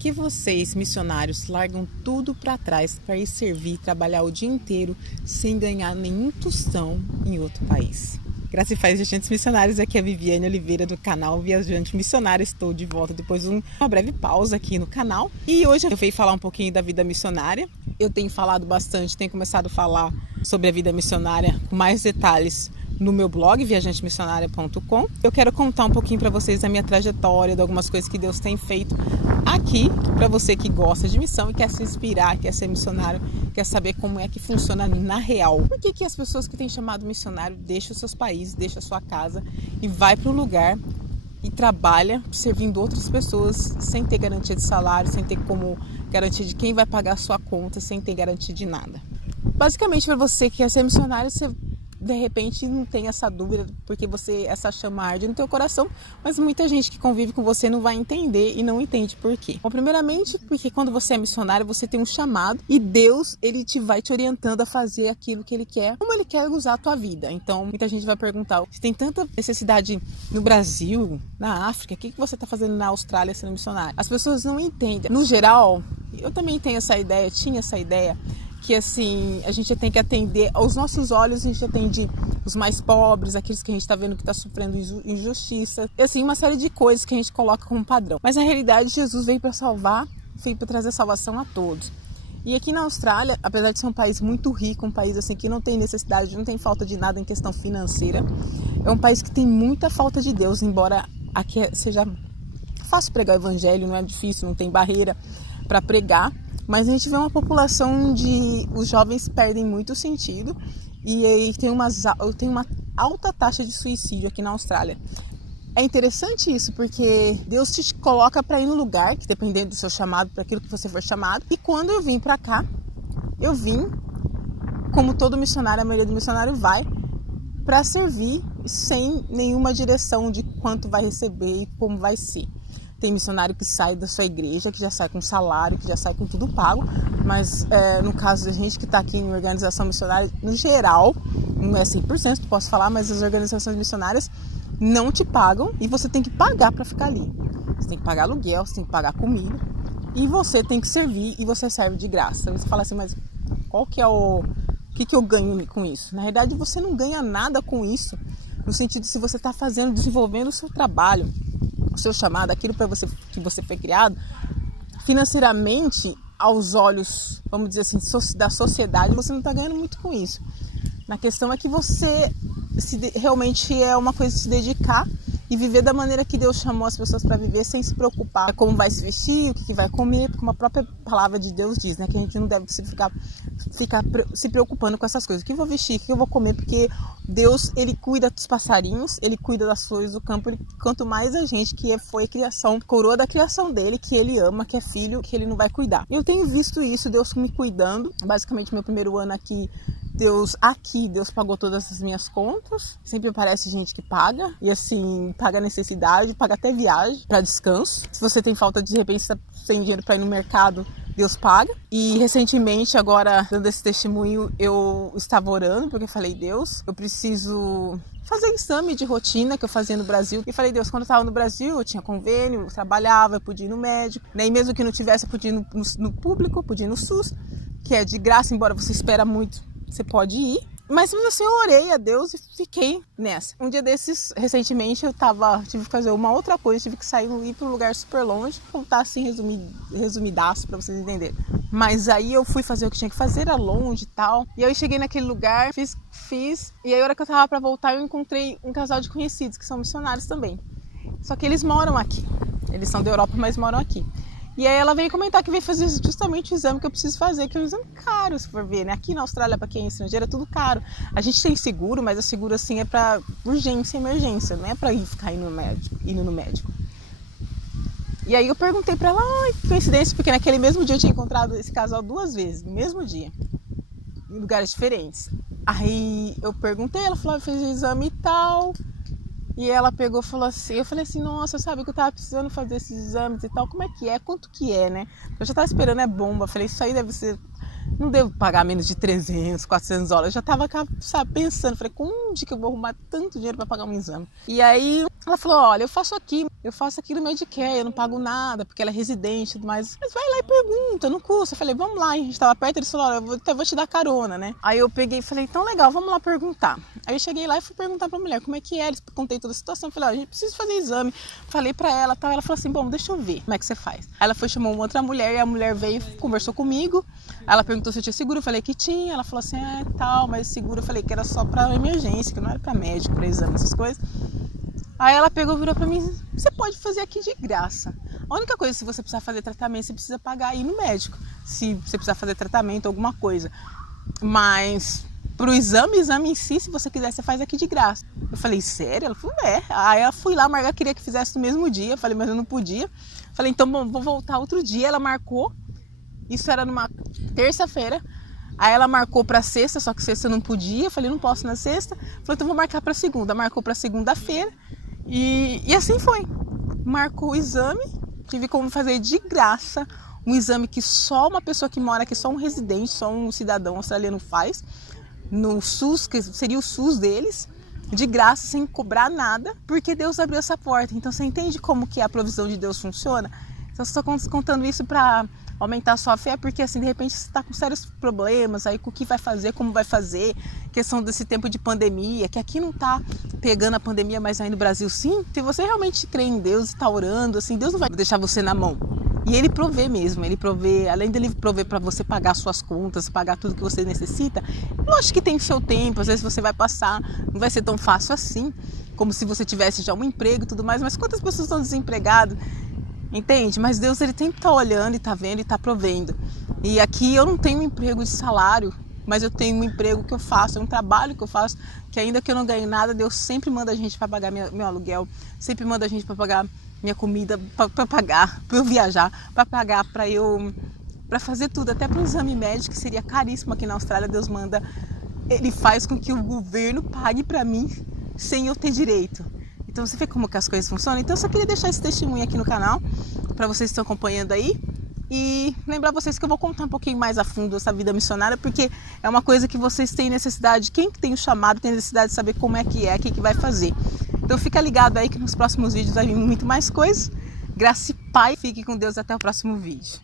Que vocês, missionários, largam tudo para trás para ir servir, trabalhar o dia inteiro sem ganhar nenhum tostão em outro país? Graças e paz, viajantes missionários, aqui é a Viviane Oliveira do canal Viajante Missionária. Estou de volta depois de uma breve pausa aqui no canal. E hoje eu venho falar um pouquinho da vida missionária. Eu tenho falado bastante, tenho começado a falar sobre a vida missionária com mais detalhes no meu blog, viajantemissionaria.com. Eu quero contar um pouquinho para vocês da minha trajetória, de algumas coisas que Deus tem feito aqui, para você que gosta de missão e quer se inspirar, quer ser missionário, quer saber como é que funciona na real. Por que as pessoas que têm chamado missionário deixam os seus países, deixam a sua casa e vai para um lugar e trabalha servindo outras pessoas sem ter garantia de salário, sem ter como garantia de quem vai pagar a sua conta, sem ter garantia de nada? Basicamente, para você que quer ser missionário, você de repente não tem essa dúvida, porque essa chama arde no teu coração, mas muita gente que convive com você não vai entender e não entende por quê. Bom, primeiramente, porque quando você é missionário, você tem um chamado e Deus, ele vai te orientando a fazer aquilo que ele quer, como ele quer usar a tua vida. Então, muita gente vai perguntar, se tem tanta necessidade no Brasil, na África, o que você está fazendo na Austrália sendo missionário? As pessoas não entendem. No geral, eu também tinha essa ideia, que assim, a gente tem que atender, aos nossos olhos a gente atende os mais pobres, aqueles que a gente está vendo que está sofrendo injustiça, e assim, uma série de coisas que a gente coloca como padrão. Mas na realidade Jesus veio para salvar, veio para trazer salvação a todos. E aqui na Austrália, apesar de ser um país muito rico, um país assim que não tem necessidade, não tem falta de nada em questão financeira, é um país que tem muita falta de Deus, embora aqui seja fácil pregar o evangelho, não é difícil, não tem barreira para pregar. Mas a gente vê uma população onde os jovens perdem muito sentido e aí tem uma alta taxa de suicídio aqui na Austrália. É interessante isso, porque Deus te coloca para ir no lugar, que dependendo do seu chamado, para aquilo que você for chamado. E quando eu vim para cá, eu vim, como todo missionário, a maioria do missionário vai, para servir sem nenhuma direção de quanto vai receber e como vai ser. Tem missionário que sai da sua igreja, que já sai com salário, que já sai com tudo pago, mas no caso da gente que está aqui em organização missionária, no geral, não é 100%, posso falar, mas as organizações missionárias não te pagam e você tem que pagar para ficar ali. Você tem que pagar aluguel, você tem que pagar comida e você tem que servir e você serve de graça. Você fala assim, mas qual que é o que eu ganho com isso? Na realidade, você não ganha nada com isso, no sentido de se você está desenvolvendo o seu trabalho, o seu chamado, aquilo para você que você foi criado, financeiramente, aos olhos, vamos dizer assim, da sociedade, você não está ganhando muito com isso. Na questão é que você realmente é uma coisa de se dedicar e viver da maneira que Deus chamou as pessoas para viver, sem se preocupar como vai se vestir, o que vai comer, como a própria palavra de Deus diz, né? Que a gente não deve ficar se preocupando com essas coisas. O que eu vou vestir, o que eu vou comer, porque Deus, ele cuida dos passarinhos, ele cuida das flores do campo, quanto mais a gente que foi a criação, coroa da criação dele, que ele ama, que é filho, que ele não vai cuidar. Eu tenho visto isso, Deus me cuidando. Basicamente, meu primeiro ano aqui, Deus pagou todas as minhas contas. Sempre aparece gente que paga, e assim, paga necessidade, paga até viagem para descanso. Se você tem falta de repente, você tá sem dinheiro para ir no mercado, Deus paga. E recentemente, agora, dando esse testemunho, eu estava orando, porque eu falei, Deus, eu preciso fazer exame de rotina que eu fazia no Brasil. E falei, Deus, quando eu estava no Brasil, eu tinha convênio, eu trabalhava, eu podia ir no médico. Nem mesmo que não tivesse, eu podia ir no público, eu podia ir no SUS, que é de graça, embora você espera muito, você pode ir. Mas assim, eu orei a Deus e fiquei nessa. Um dia desses, recentemente, tive que fazer uma outra coisa, tive que sair e ir para um lugar super longe, contar assim, resumidaço para vocês entenderem. Mas aí eu fui fazer o que tinha que fazer, era longe e tal. E aí eu cheguei naquele lugar, fiz. E aí a hora que eu tava para voltar, eu encontrei um casal de conhecidos, que são missionários também. Só que eles moram aqui. Eles são da Europa, mas moram aqui. E aí ela veio comentar que veio fazer justamente o exame que eu preciso fazer, que é um exame caro, se for ver, né? Aqui na Austrália, para quem é estrangeiro, é tudo caro. A gente tem seguro, mas o seguro assim é para urgência e emergência, não é para ficar indo no médico. E aí eu perguntei para ela, que coincidência, porque naquele mesmo dia eu tinha encontrado esse casal 2 vezes, no mesmo dia, em lugares diferentes. Aí eu perguntei, ela falou, fez o exame e tal. E ela pegou e falou assim, eu falei assim, nossa, sabe que eu tava precisando fazer esses exames e tal, como é que é? Quanto que é, né? Eu já tava esperando, é bomba, eu falei, isso aí deve ser, não devo pagar menos de 300, 400 dólares, eu já tava, sabe, pensando, falei, onde que eu vou arrumar tanto dinheiro para pagar um exame? E aí Ela falou, olha, eu faço aqui no Medicare, eu não pago nada, porque ela é residente e tudo mais. Mas vai lá e pergunta, não custa. Eu falei, vamos lá, a gente estava perto, eles falaram, olha, eu vou te dar carona, né? Aí eu peguei e falei, então legal, vamos lá perguntar. Aí eu cheguei lá e fui perguntar pra mulher como é que era, contei toda a situação. Falei, ó, a gente precisa fazer exame. Falei pra ela, tal. Ela falou assim, bom, deixa eu ver como é que você faz. Aí ela foi, chamou uma outra mulher, e a mulher veio, conversou comigo. Ela perguntou se eu tinha seguro, eu falei que tinha. Ela falou assim, tal, mas seguro, eu falei que era só pra emergência, que não era pra médico, pra exame, essas coisas. Aí ela pegou e virou pra mim, você pode fazer aqui de graça. A única coisa, se você precisar fazer tratamento, você precisa pagar aí no médico. Se você precisar fazer tratamento, alguma coisa. Mas pro exame em si, se você quiser, você faz aqui de graça. Eu falei, sério? Ela falou, é. Aí eu fui lá, a Marga queria que fizesse no mesmo dia. Eu falei, mas eu não podia. Falei, então bom, vou voltar outro dia. Ela marcou, isso era numa terça-feira. Aí ela marcou para sexta, só que sexta eu não podia. Eu falei, não posso na sexta. Falei, então vou marcar para segunda. Marcou para segunda-feira. E assim foi. Marcou o exame, tive como fazer de graça um exame que só uma pessoa que mora aqui, só um residente, só um cidadão australiano faz, no SUS, que seria o SUS deles, de graça, sem cobrar nada, porque Deus abriu essa porta. Então você entende como que a provisão de Deus funciona? Então você está contando isso para aumentar a sua fé, porque assim, de repente você está com sérios problemas, aí com o que vai fazer, como vai fazer, questão desse tempo de pandemia, que aqui não está pegando a pandemia, mas aí no Brasil sim. Se você realmente crê em Deus e está orando, assim, Deus não vai deixar você na mão. E Ele provê mesmo, Ele provê, além dele prover para você pagar suas contas, pagar tudo que você necessita, lógico que tem o seu tempo, às vezes você vai passar, não vai ser tão fácil assim, como se você tivesse já um emprego e tudo mais, mas quantas pessoas estão desempregadas? Entende? Mas Deus, ele sempre está olhando e está vendo e está provendo. E aqui eu não tenho um emprego de salário, mas eu tenho um emprego que eu faço, é um trabalho que eu faço, que ainda que eu não ganhe nada, Deus sempre manda a gente para pagar meu aluguel, sempre manda a gente para pagar minha comida, para pagar, para eu viajar, para pagar, para fazer tudo, até para um exame médico que seria caríssimo aqui na Austrália. Deus manda, ele faz com que o governo pague para mim sem eu ter direito. Então você vê como que as coisas funcionam. Então eu só queria deixar esse testemunho aqui no canal, para vocês que estão acompanhando aí. E lembrar vocês que eu vou contar um pouquinho mais a fundo essa vida missionária, porque é uma coisa que vocês têm necessidade, quem tem o chamado tem necessidade de saber como é, o que vai fazer. Então fica ligado aí que nos próximos vídeos vai vir muito mais coisas. Graça e paz, fique com Deus, até o próximo vídeo.